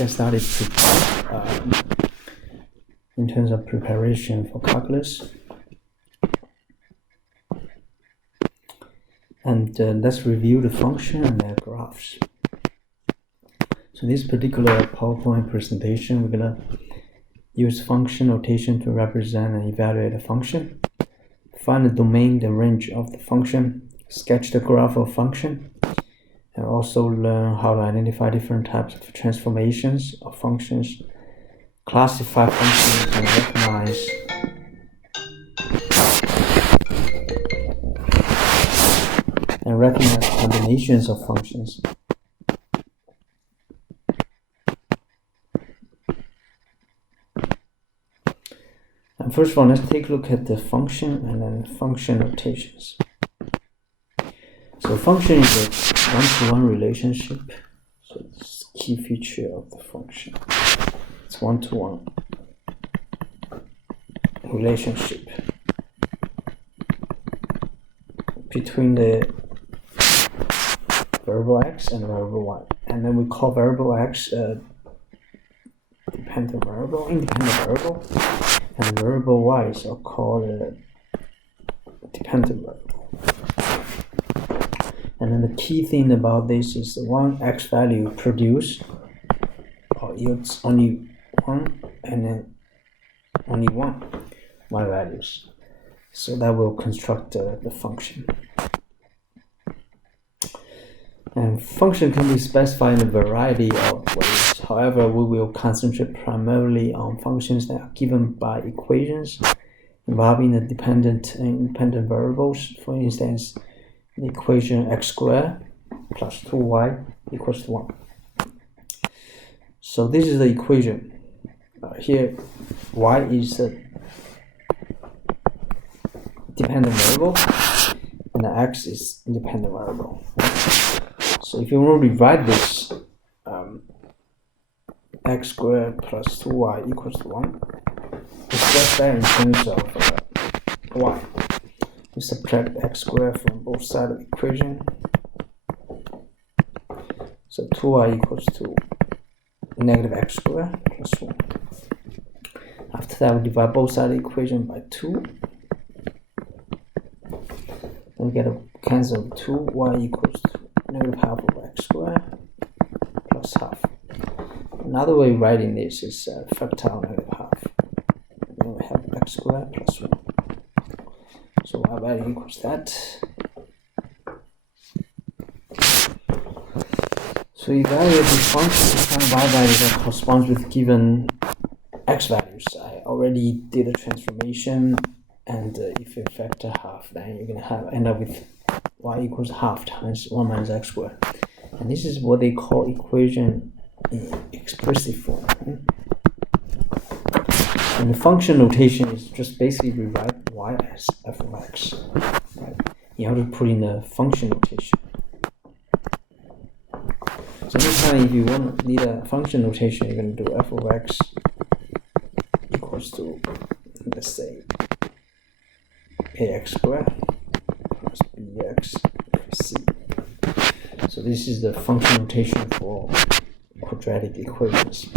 get started in terms of preparation for calculus. And let's review the function and their graphs. So in this particular PowerPoint presentation, we're going to use function notation to represent and evaluate a function, find the domain, the range of the function, sketch the graph of function, and also learn how to identify different types of transformations of functions, classify functions, and recognize combinations of functions. And first of all, let's take a look at the function and then function notations. So function is a one-to-one relationship. So it's a key feature of the function. It's one-to-one relationship between the variable x and variable y. And then we call variable x a dependent variable, independent variable, and variable y is called a dependent variable. And then the key thing about this is the one x value produced or yields only one, and then only one y values. So that will construct the function. And function can be specified in a variety of ways. However, we will concentrate primarily on functions that are given by equations involving the dependent and independent variables. For instance, the equation x squared plus 2y equals 1. So this is the equation. Here, y is a dependent variable, and the x is independent variable. So if you want to rewrite this, x squared plus 2y equals 1, express that in terms of y. We subtract x squared from both sides of the equation. So 2y equals to negative x squared plus 1. After that, we divide both sides of the equation by 2. Then we get a cancel 2, y equals to negative half of x squared plus half. Another way of writing this is factorial negative half. Then we have x squared plus 1. So y value equals that. So evaluate the function, find y value that corresponds with given x values. I already did a transformation, and if you factor half, then you're going to end up with y equals half times 1 minus x squared. And this is what they call equation in expressive form. And the function notation is just basically rewrite y as f of x. Right? You have to put in the function notation. So anytime if you need a function notation, you're going to do f of x equals to, let's say, ax squared plus bx plus c. So this is the function notation for quadratic equations.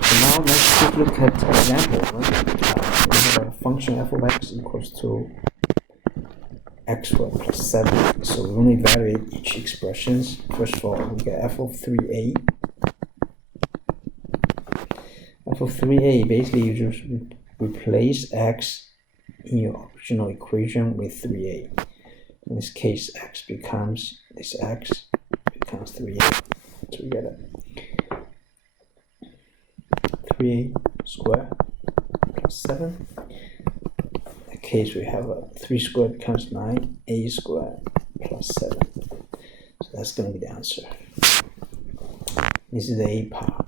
So now let's take a look at an example. Right? We have a function f of x equals to x squared plus 7. So we want to evaluate each expression. First of all, we get f of 3a. F of 3a, basically you just replace x in your original equation with 3a. In this case, x becomes 3a. So we get a 3a squared plus 7. In that case, we have a 3 squared becomes 9, a squared plus 7. So that's going to be the answer. This is the a part.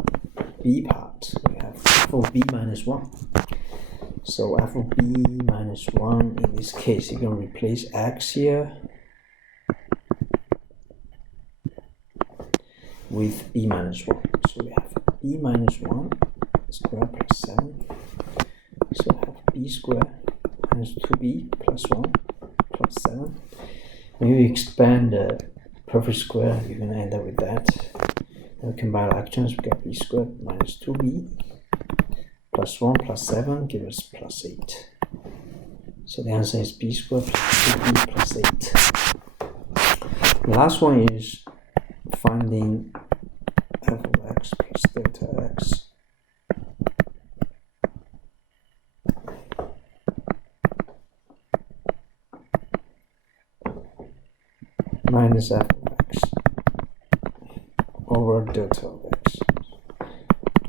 B part, we have f of b minus 1. So f of b minus 1, in this case, you're going to replace x here with b minus 1. So we have b minus 1 squared plus 7. So we have b squared minus 2b plus 1 plus 7. When you expand the perfect square, you're going to end up with that. Then we combine actions, we get b squared minus 2b plus 1 plus 7 give us plus 8. So the answer is b squared plus 2b plus 8. The last one is finding f of x plus delta x minus f of x over delta of x.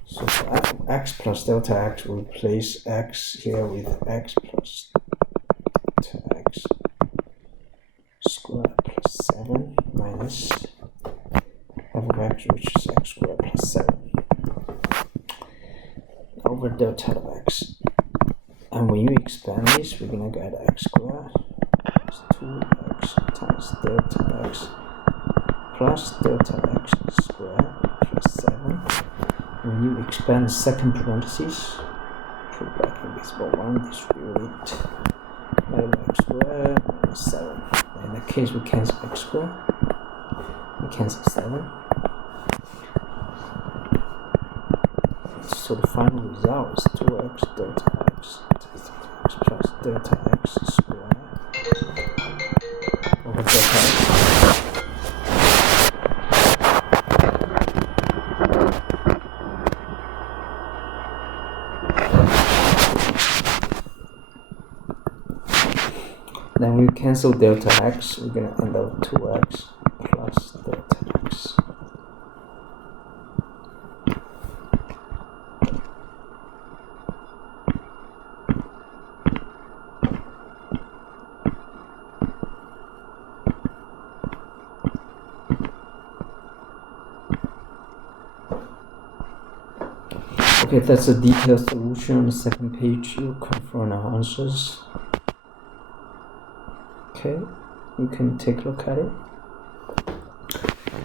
So for f of x plus delta x, we replace x here with x plus delta x squared plus 7 minus f of x, which is x squared plus 7 over delta of x. And when you expand this, we're going to get x squared plus 2x times delta x plus delta x squared plus 7. When you expand the second parentheses, put back invisible 1, distribute it by x squared minus 7. In that case, we cancel x squared, we cancel 7. So the final result is 2x delta x plus delta x squared over delta x. Then we cancel delta x, we're going to end up with 2x plus delta x. Okay, that's a detailed solution. On the second page, you'll confirm our answers. Okay, you can take a look at it.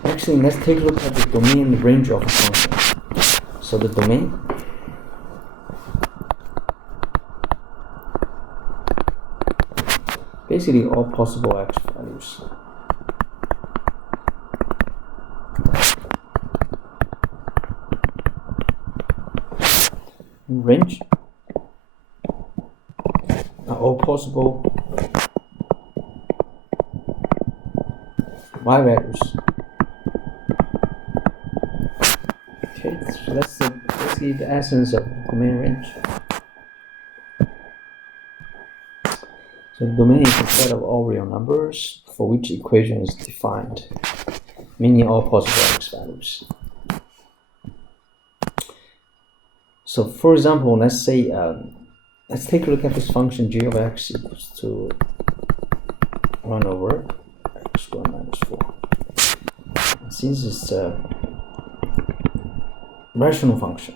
Actually, let's take a look at the domain and the range of a function. So the domain, basically all possible x values. Range are all possible y values. Okay, so that's basically the essence of the domain range. So the domain is a set of all real numbers for which equation is defined, meaning all possible x values. So for example, let's say, let's take a look at this function g of x equals to 1 over x squared minus 4. And since it's a rational function,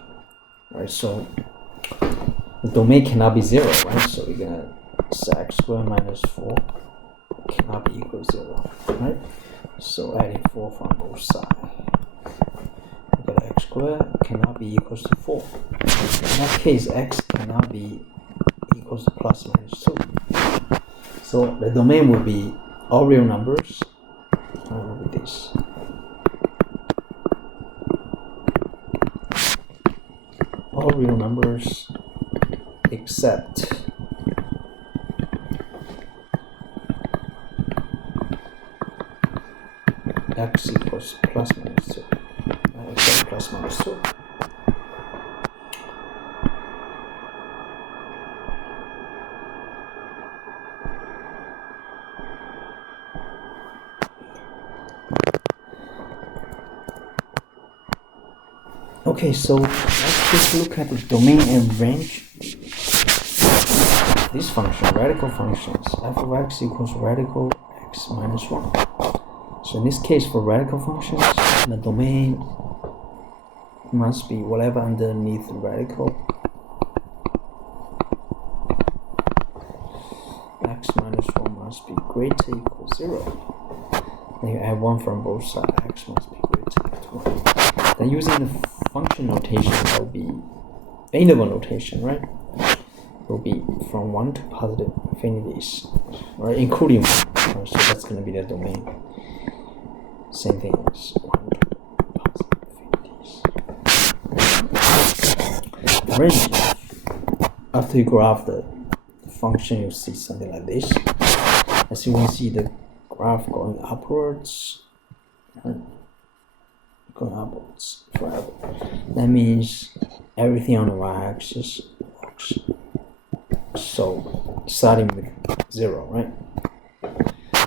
right, so the domain cannot be 0, right? So we're going to say x squared minus 4 cannot be equal to 0, right? So adding 4 from both sides. But x squared cannot be equals to 4. In that case, x cannot be equals to plus minus 2. So the domain will be all real numbers, with this. All real numbers except x equals plus minus 2. Except plus minus 2. Okay, so let's just look at the domain and range. This function, radical functions, f of x equals radical x minus 1. So in this case, for radical functions, the domain must be whatever underneath the radical. X minus 1 must be greater equal 0. Then you add 1 from both sides, x must be greater equal to 1. Then using the function notation, that will be interval notation, right? It will be from 1 to positive infinities, right? Including 1, so that's going to be the domain. same thing as 1 to positive infinities. Range, after you graph the function, you see something like this. As you can see, the graph going upwards and going upwards forever. That means everything on the y-axis works. So starting with 0, right?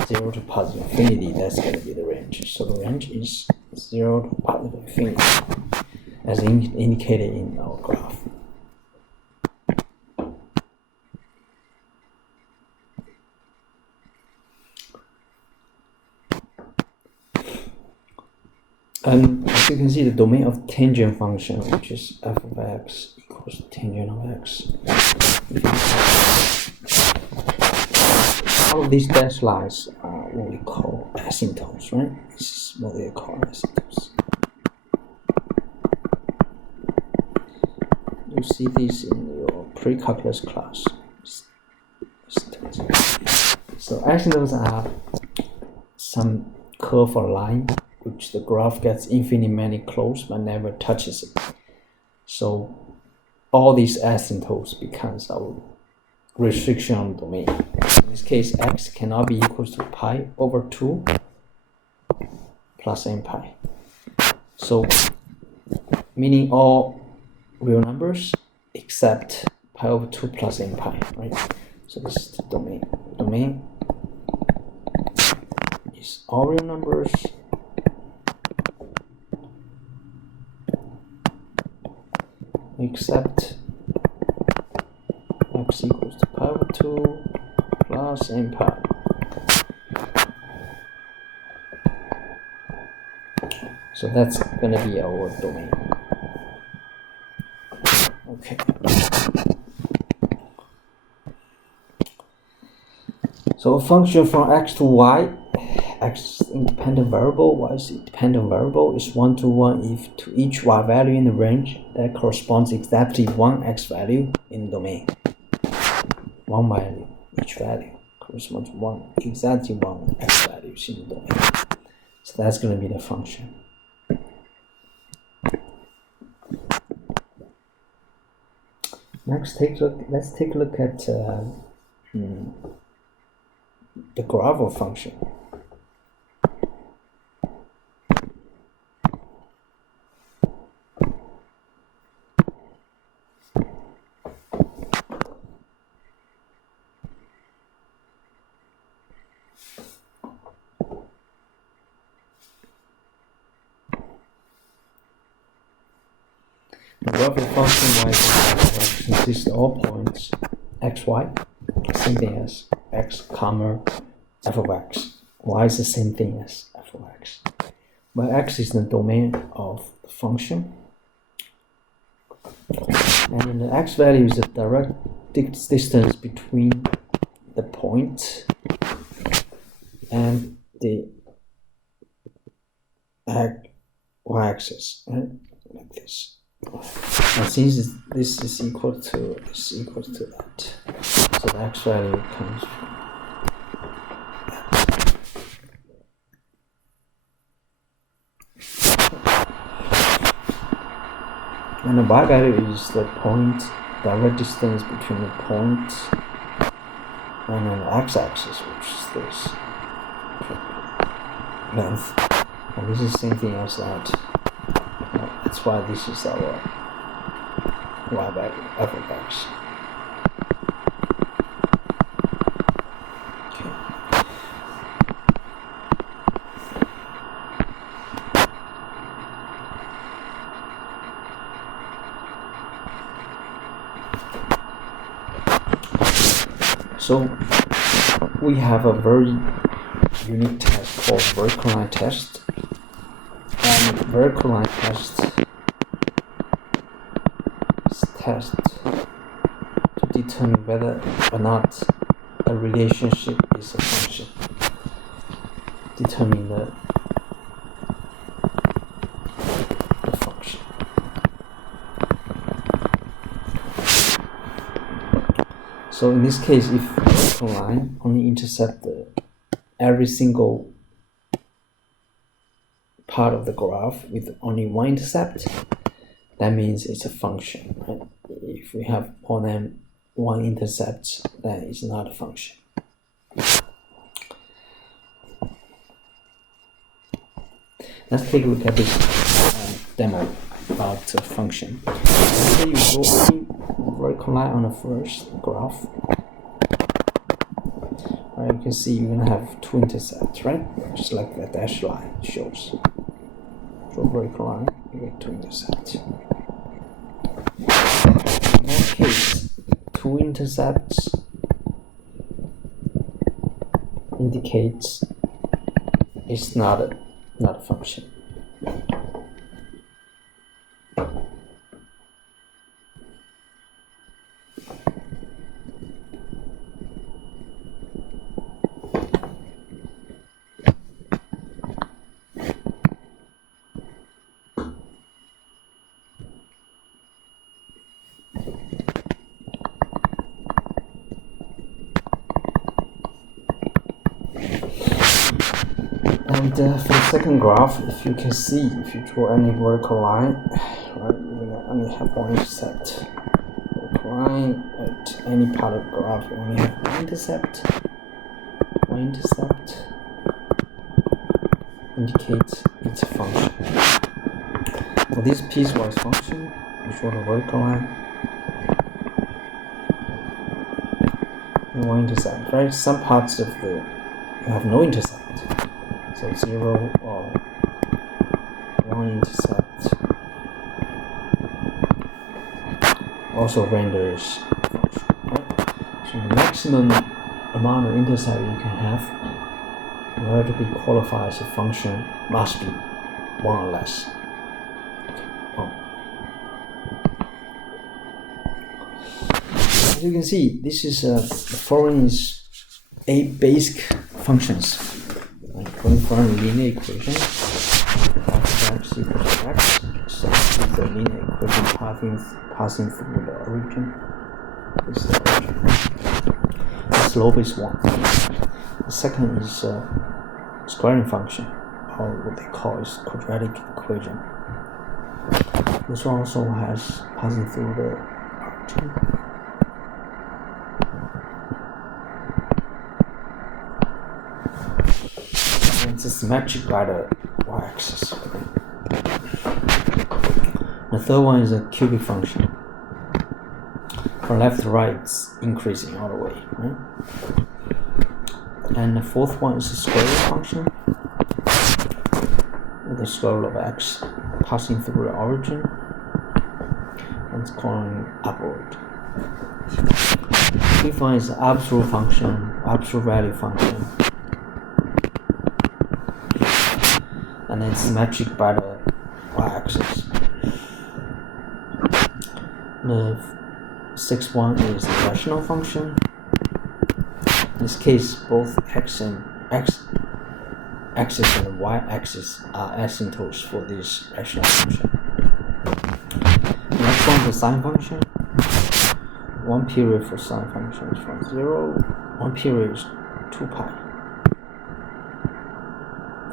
0 to positive infinity, that's going to be the range. So the range is 0 to positive infinity, as indicated in our graph. And as you can see, the domain of tangent function, which is f of x equals tangent of x. All of these dashed lines are what we call asymptotes, right? This is what they call asymptotes. You see this in your pre-calculus class. So asymptotes are some curve or line which the graph gets infinitely close but never touches it. So all these asymptotes becomes our restriction on the domain. In this case, x cannot be equal to pi over 2 plus n pi. So meaning all real numbers except pi over 2 plus n pi, right? So this is the domain. Domain is all real numbers except x equals to pi over 2 plus n pi. So that's gonna be our domain. Okay. So a function from x to y, x is independent variable, y is independent variable, is 1 to 1 if to each y value in the range that corresponds exactly one x value in the domain. One value, each value corresponds to one, exactly one x values in the domain. So that's going to be the function. Next, let's take a look at the graph of function. The graph of function y consists of all points x, y, same thing as x, comma, f of x. Y is the same thing as f of x. But x is the domain of the function. And then the x value is the direct distance between the point and the y-axis, right? Like this. And since this is equal to that, so the x value comes from that. And the y value is the point, direct distance between the point and the x-axis, which is this length. And this is the same thing as that. That's why this is our y value, f of x. Okay. So we have a very unique test called vertical line test. And vertical line test to determine whether or not a relationship is a function. Determine the function. So in this case, if vertical line only intercept every single part of the graph with only one intercept, that means it's a function. Right? If we have more than one intercept, then it's not a function. Let's take a look at this demo about the function. Let's say you draw a vertical line on the first graph. Right, you can see you're going to have two intercepts, right? Just like the dashed line shows. Draw a vertical line, you get two intercepts. In that case, two intercepts indicates it's not a function. And for the second graph, if you can see, if you draw any vertical line, right, you're gonna only have one intercept. Vertical line at any part of the graph, you only have one intercept. One intercept indicates it's a function. For this piecewise function, you draw the vertical line and one intercept. Right, some parts of the you have no intercept. So 0 or 1 intercept also renders a function. Right? So the maximum amount of intercept you can have in order to be qualified as a function must be 1 or less. As you can see, this is the following is 8 basic functions. Going from a linear equation, x equals x, so with the linear equation passing through the origin. This is the origin. The slope is 1. The second is squaring function, or what they call is quadratic equation. This one also has passing through the origin. It's symmetric by the y-axis. The third one is a cubic function. From left to right, it's increasing all the way. Right? And the fourth one is a square root function with the square root of x passing through the origin, and it's going upward. Fifth one is absolute function, absolute value function. And it's symmetric by the y-axis. The sixth one is the rational function. In this case, both x-axis and y-axis are asymptotes for this rational function. The next one is the sine function. One period for sine function is from 0. One period is 2 pi.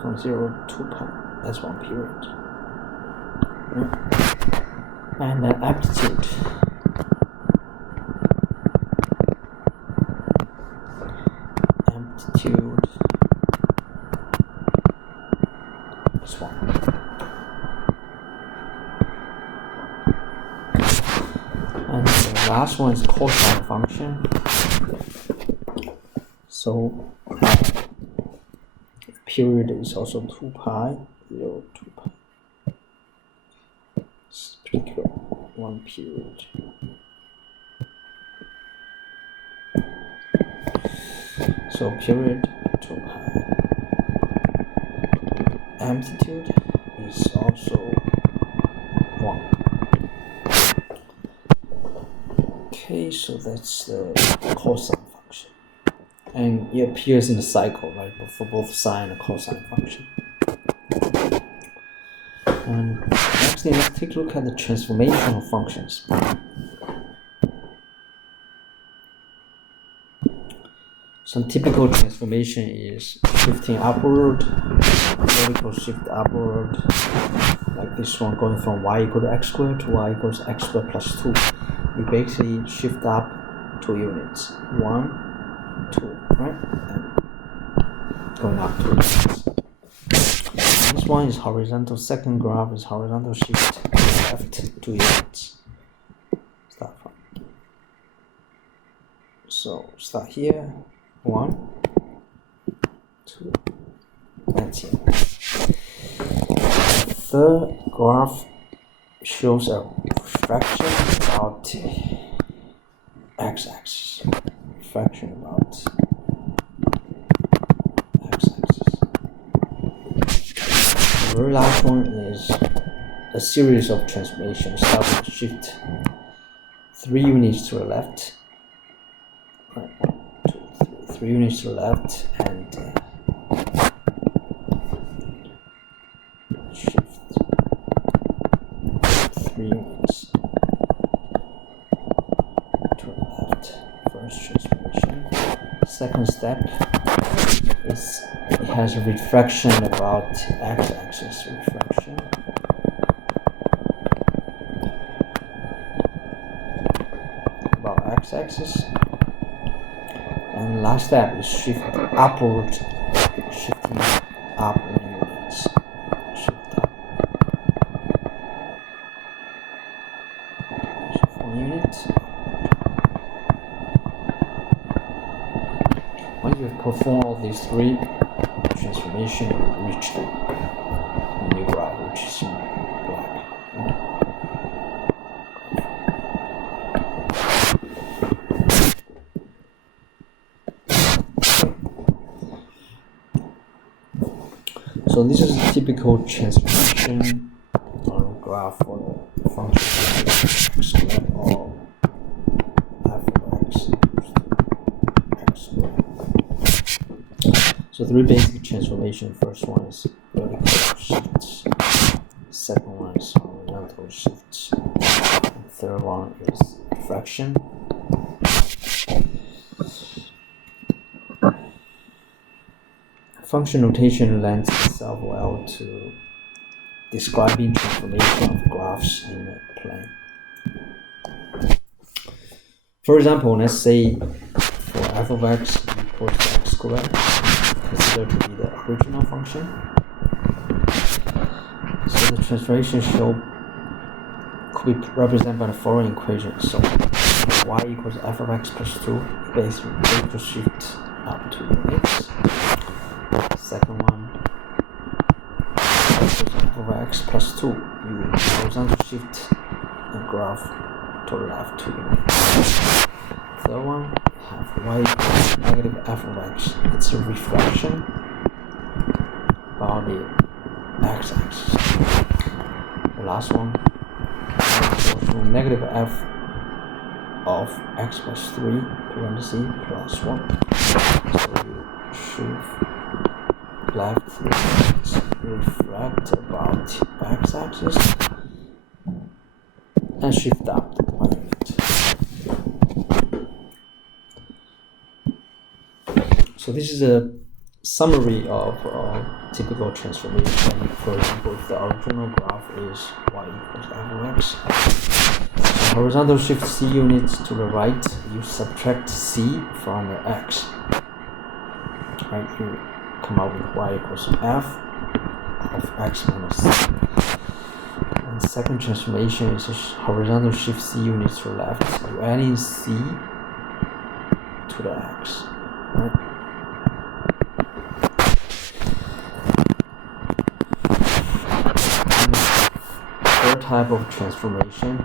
From 0 to 2 pi, that's 1 period. And the amplitude. Amplitude is 1. And the last one is cosine function. So period is also 2 pi, 0, 2 pi. It's pretty good. 1 period. So period 2 pi. Amplitude is also 1. Okay, so that's the cosine function. And it appears in the cycle, right, for both sine and cosine function. And next thing, let's take a look at the transformation of functions. Some typical transformation is shifting upward, vertical shift upward, like this one, going from y equal to x squared to y equals x squared plus 2. You basically shift up 2 units. 1, 2, right? And going up 2 units. This one is horizontal. Second graph is horizontal shift left 2 units. Start from. So start here. 1, 2, and here. Third graph shows a refraction about x-axis. Refraction about x-axis. The very last one is a series of transformations. Start with shift 3 units to the left. Right, 1, 2, 3. 3 units to the left and shift 3 units to the left. First transformation. Second step is it has a refraction about x-axis. Refraction about x-axis. And last step is shift upward, shifting up 1 units. Shift up. Shift 1 unit. Once you perform all these 3 transformations, you reach the new graph, which is in black. So this is a typical transformation on a graph for the function x squared or f of x squared. So 3 basic transformations. First one is vertical shifts. Second one is horizontal shifts. And third one is refraction. Function notation lends itself well to describing transformation of graphs in a plane. For example, let's say for f of x equals to x squared, considered to be the original function. So the transformation could be represented by the following equation. So y equals f of x plus 2, basically vertical shift up 2 units. Second one equals f of x plus 2. You horizontal shift the graph to the left 2 units. Third one, have y equals negative f of x. It's a refraction about the x-axis. The last one equals to negative f of x plus 3 parentheses plus 1. So you shift left refract about x-axis and shift up 1 unit. So this is a summary of typical transformation. For example, if the original graph is y equals f of x, so horizontal shift c units to the right, you subtract c from the x. Right, you come out with y equals f of x minus c. And second transformation is horizontal shift c units to the left. You add in c to the x. Right? And third type of transformation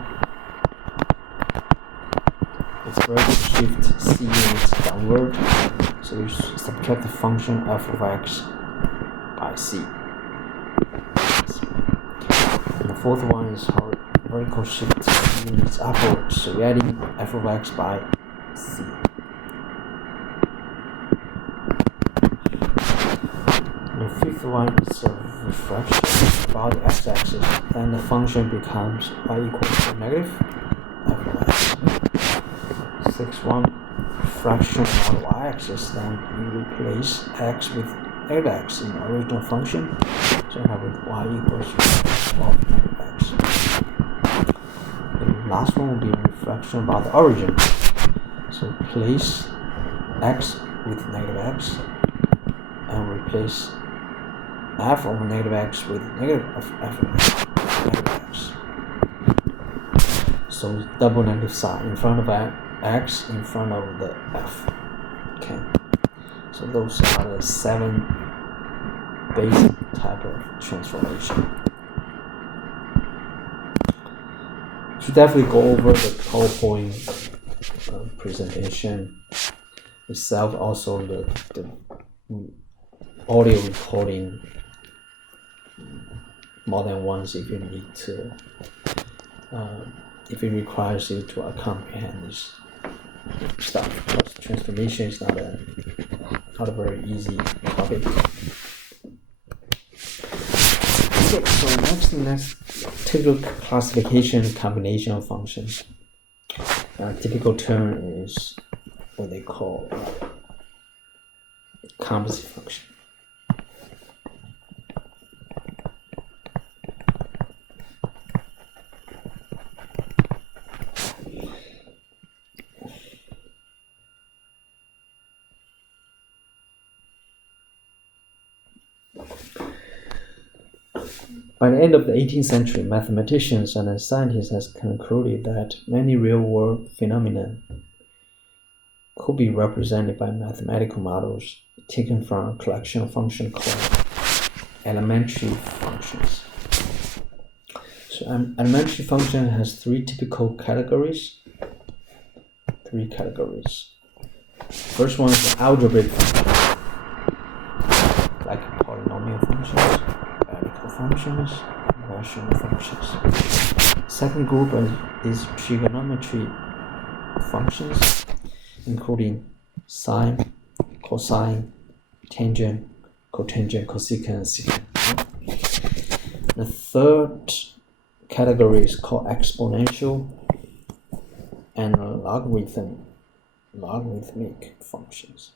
is vertical shift c units downward. So you subtract the function f of x by c. And the fourth one is vertical shift c units upward. So you're adding f of x by c. And the fifth one is a refraction about the x-axis. Then the function becomes y equals to negative f of x. Sixth one, fraction on the y-axis, then you replace x with negative x in the original function. So I have with y equals 12 negative x. The last one will be a reflection about the origin. So place x with negative x and replace f of negative x with negative f of negative x. So double negative sign in front of x, in front of the f. Okay. So those are the 7 basic type of transformation. Should definitely go over the PowerPoint presentation itself, also the audio recording more than once if you need to, if it requires you to comprehend this stuff, because transformation is not a very easy topic. Okay, so next typical classification combination of functions. Typical term is what they call composite function. By the end of the 18th century, mathematicians and scientists have concluded that many real-world phenomena could be represented by mathematical models taken from a collection of functions called elementary functions. So an elementary function has 3 typical categories. 3 categories. First one is the algebraic function, like polynomial functions, functions, rational functions. Second group is trigonometry functions, including sine, cosine, tangent, cotangent, cosecant, and secant. The third category is called exponential and logarithmic functions.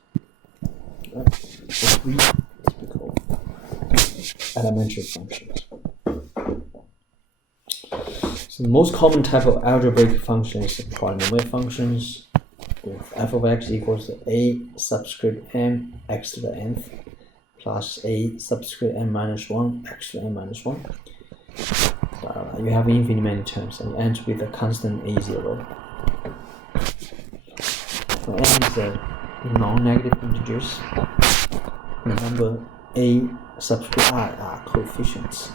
Right? So 3 typical elementary functions. So the most common type of algebraic function is the polynomial functions, with f of x equals to a subscript m x to the nth plus a subscript n minus 1 x to n minus 1. You have infinite many terms and it ends with a constant a0. So n is a non-negative integers. Remember, a subscript I are coefficients,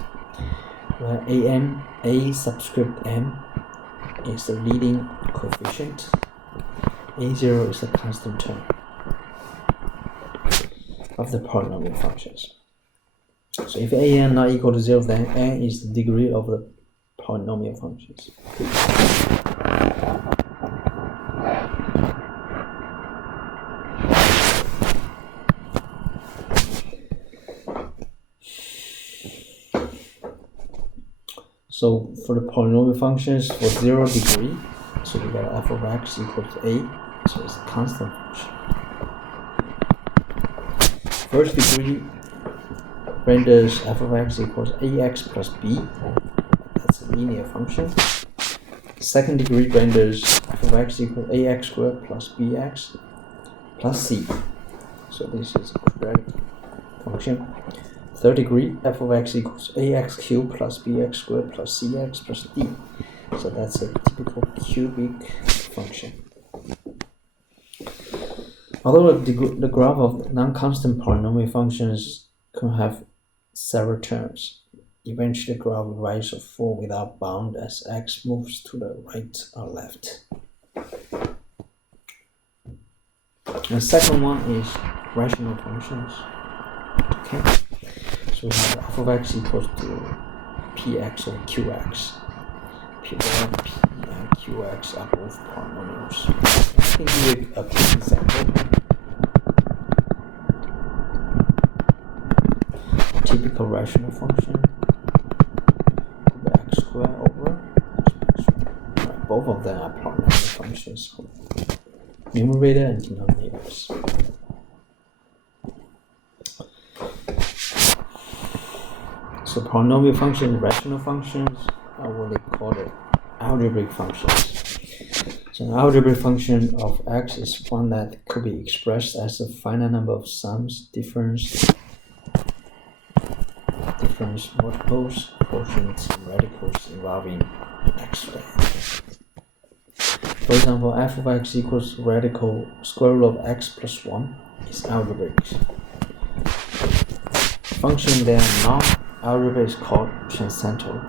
where a subscript m is the leading coefficient, a0 is the constant term of the polynomial functions. So if an not equal to 0, then n is the degree of the polynomial functions. So for the polynomial functions for 0 degree, so we got f of x equals to a, so it's a constant function. First degree renders f of x equals ax plus b, that's a linear function. Second degree renders f of x equals ax squared plus bx plus c, so this is a quadratic function. Third degree, f of x equals ax cubed plus bx squared plus cx plus d. So that's a typical cubic function. Although the graph of non-constant polynomial functions can have several terms, eventually the graph will rise or fall without bound as x moves to the right or left. The second one is rational functions. Okay. So we have f of x equals to px or qx. P1, p, and qx are both polynomials. I can give you a quick example. A typical rational function could be x squared over x squared. Right, both of them are polynomial functions, numerator and denominators. So polynomial functions, rational functions are what they call it algebraic functions. So an algebraic function of x is one that could be expressed as a finite number of sums, difference, multiples, quotients, and radicals involving x squared. For example, f of x equals radical square root of x plus 1 is algebraic. Function that are not algebraic is called transcendental.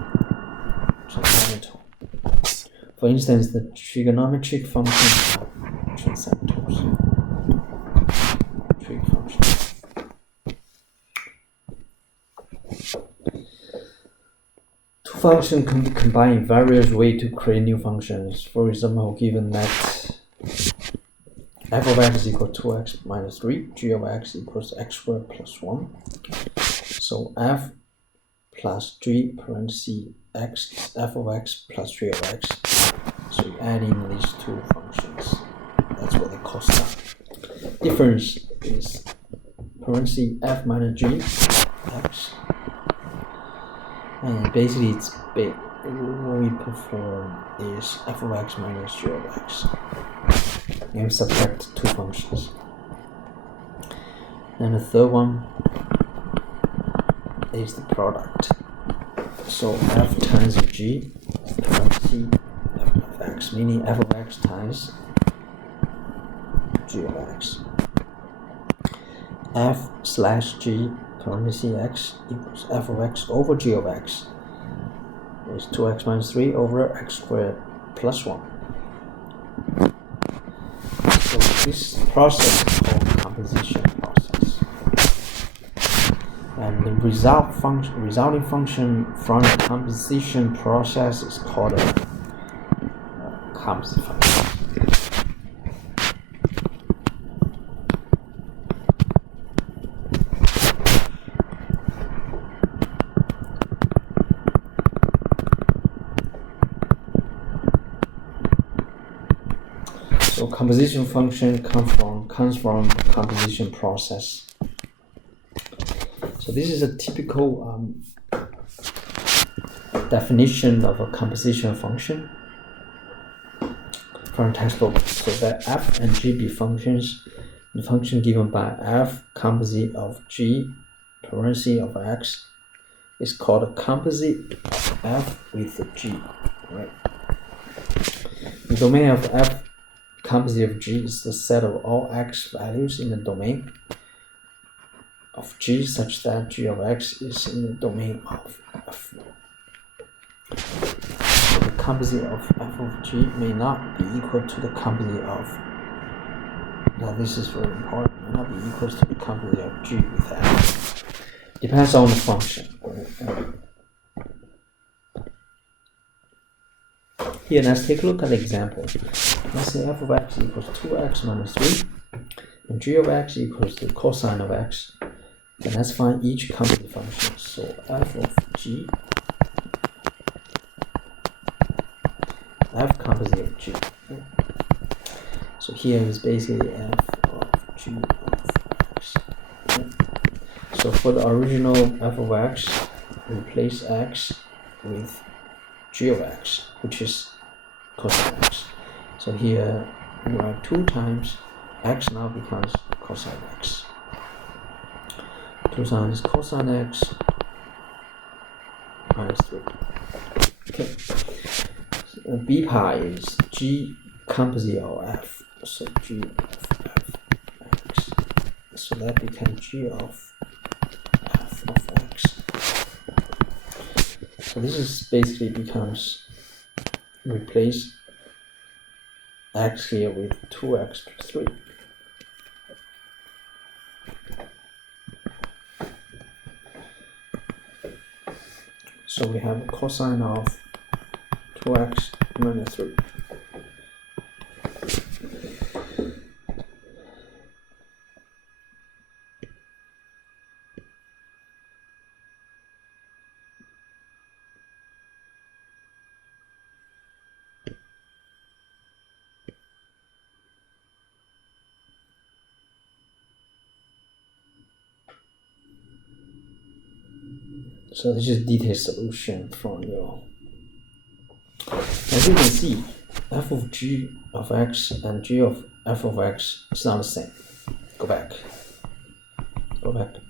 For instance, the trigonometric functions are transcendentals. Trig functions. Two functions can be combined in various ways to create new functions. For example, given that f of x equals 2x minus 3, g of x equals x squared plus 1. So f plus g parentheses x is f of x plus g of x. So you add in these two functions. That's what they call sum. Difference is parentheses f minus g x. And basically it's what we perform is f of x minus g of x. And subtract two functions. And the third one is the product. So f times g parentheses f of x, meaning f of x times g of x. F slash g parentheses x equals f of x over g of x is 2x minus 3 over x squared plus 1. So this process is called composition process. And the resulting function from the composition process is called a composite function. So composition function comes from composition process. So this is a typical definition of a composition function from textbook. So that f and g be functions. The function given by f composite of g parentheses of x is called a composite of f with the g. Right? The domain of f composite of g is the set of all x values in the domain of g such that g of x is in the domain of f. So the composite of f of g may not be equal to the composite of, now this is very important, may not be equal to the composite of g with f. Depends on the function. Here, let's take a look at the example. Let's say f of x equals 2x minus 3, and g of x equals the cosine of x. Then let's find each composite function. So f of g, f composite of g. So here is basically f of g of x. So for the original f of x, replace x with g of x, which is cosine x. So here we write 2 times x now becomes cosine x. 2 times cosine x minus 3. Okay. So b pi is g composite of f. So g of f x. So that becomes g of f of x. So this is basically becomes replace x here with 2x plus 3. So we have cosine of 2x minus 3. So this is detailed solution from your. As you can see, f of g of x and g of f of x is not the same. Go back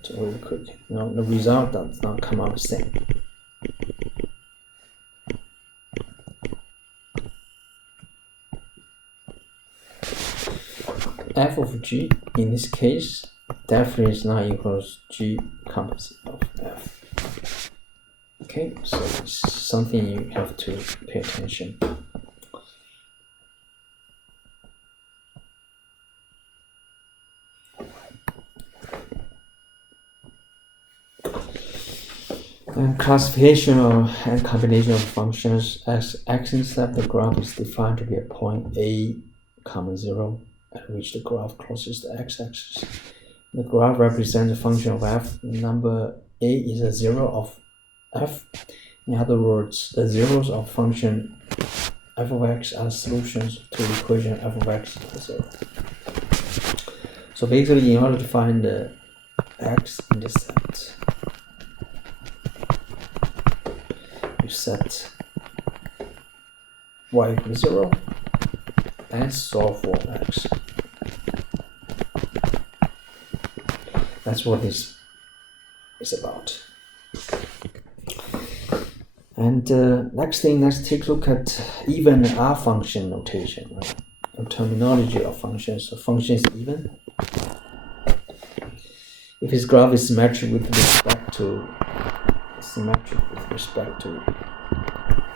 to really quick. No, the result does not come out the same. F of g in this case definitely is not equals g composite of f. Okay, so it's something you have to pay attention. And classification and combination of functions as x-intercept the graph is defined to be a point A, 0, at which the graph crosses the x-axis. The graph represents a function of f. Number A is a zero of f. In other words, the zeros of function f of x are solutions to the equation f of x equals 0. So basically, in order to find the x-intercept, you set y equals 0 and solve for x. That's what this is about. And next thing, let's take a look at even and odd function notation, right? The terminology of functions. So function is even if its graph is symmetric with respect to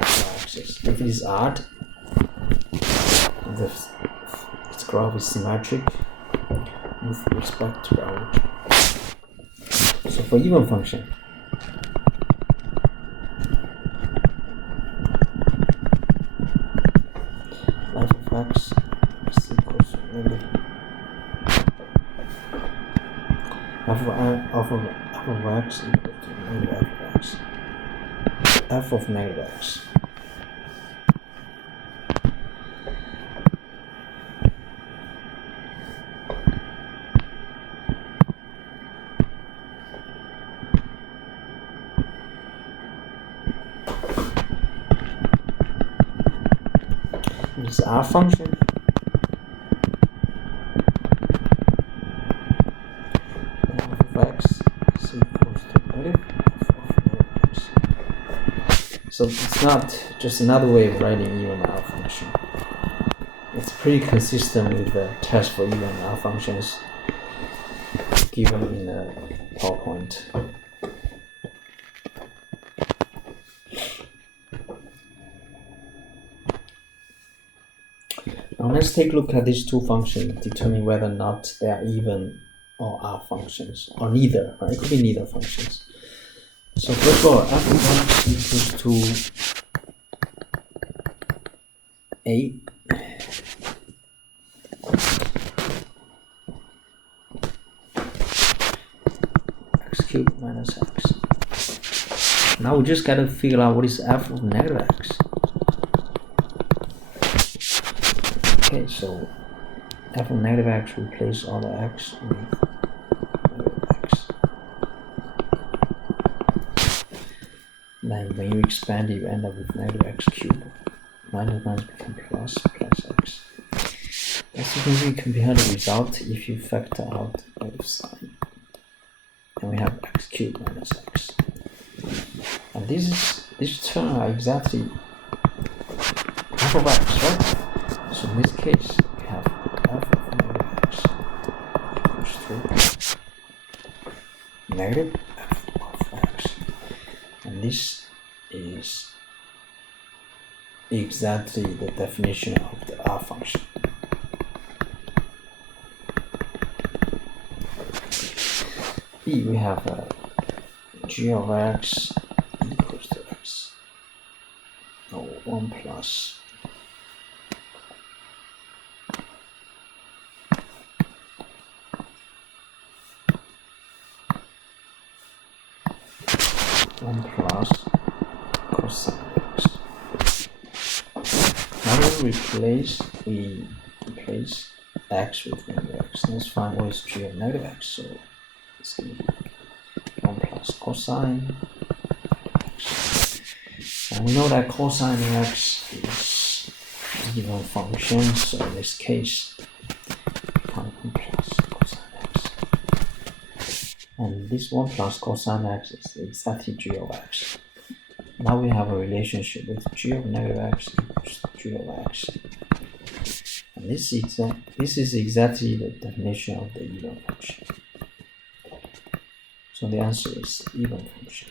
y-axis. If it is odd, its graph is symmetric with respect to the origin. So for even function, f of x is equals to negative f of x equals to negative f of x. F of negative x. This is our function. F of x is equals to negative f of negative x. So it's not just another way of writing even and odd function. It's pretty consistent with the test for even and odd functions given in the PowerPoint. Now let's take a look at these two functions, determine whether or not they are even or odd functions, or neither, right? It could be neither functions. So first of all, f of x equals to a x cubed minus x. Now we just gotta figure out what is f of negative x. Okay, so f of negative x replace all the x with negative x. Then when you expand it, you end up with negative x cubed. Minus become plus x. As you can see, you compare the result if you factor out the negative sign. And we have x cubed minus x. And these terms are exactly f of x, right? So in this case, we have f of negative x equals to negative f of x. And this is exactly the definition of the odd function. B, we have g of x equals to x. 1 plus cosine x. Now we replace x with negative x. Let's find what is g of negative x. So it's going to be 1 plus plus cosine x. And we know that cosine x is even function, so in this case, 1 plus cosine x. And this 1 plus cosine x is exactly g of x. Now we have a relationship with g of negative x equals g of x. And this is exactly the definition of the even function. So the answer is even function.